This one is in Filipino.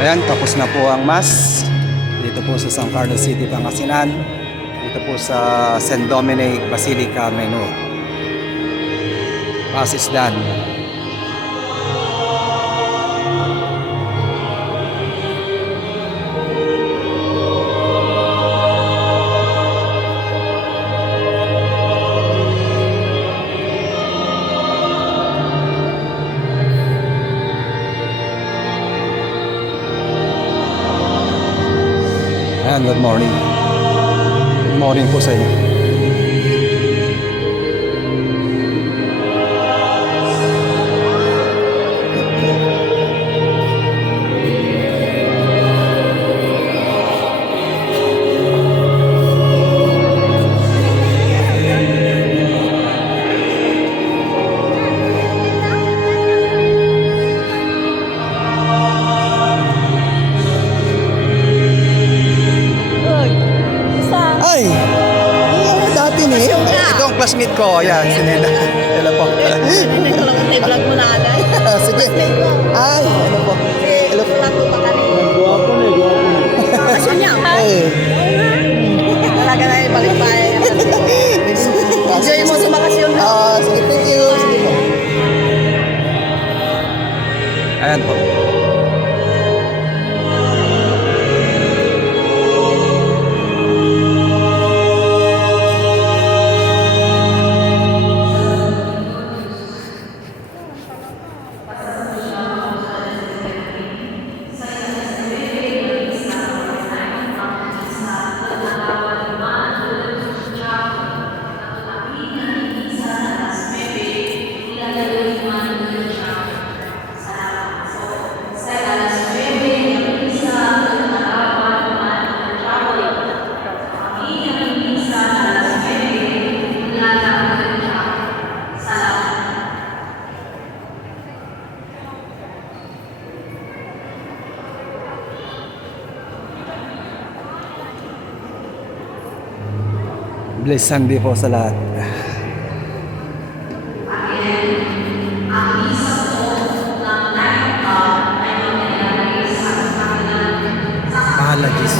Ayan, tapos na po ang Mass. Dito po sa San Carlos City, Pangasinan. Dito po sa St. Dominic Basilica, Menor. Mass is done. Ayan, good morning. Good morning po sa inyo. Ay! Dati ni. Ito ang classmate ko. Ayan, si Nela. Nela po. Hindi ko lang vlog mo na agad. Sige. Ay, ano po. Hello po. Plato pa ka rin. Guwapo na, guwapo na. Kasi niya, ha? Ay. Talaga na ibalik tayo. Enjoy mo sa bakasyon. Sige, thank you. Sige po. Ayan po. Blessed Sunday po sa lahat. Bahala, Jesus.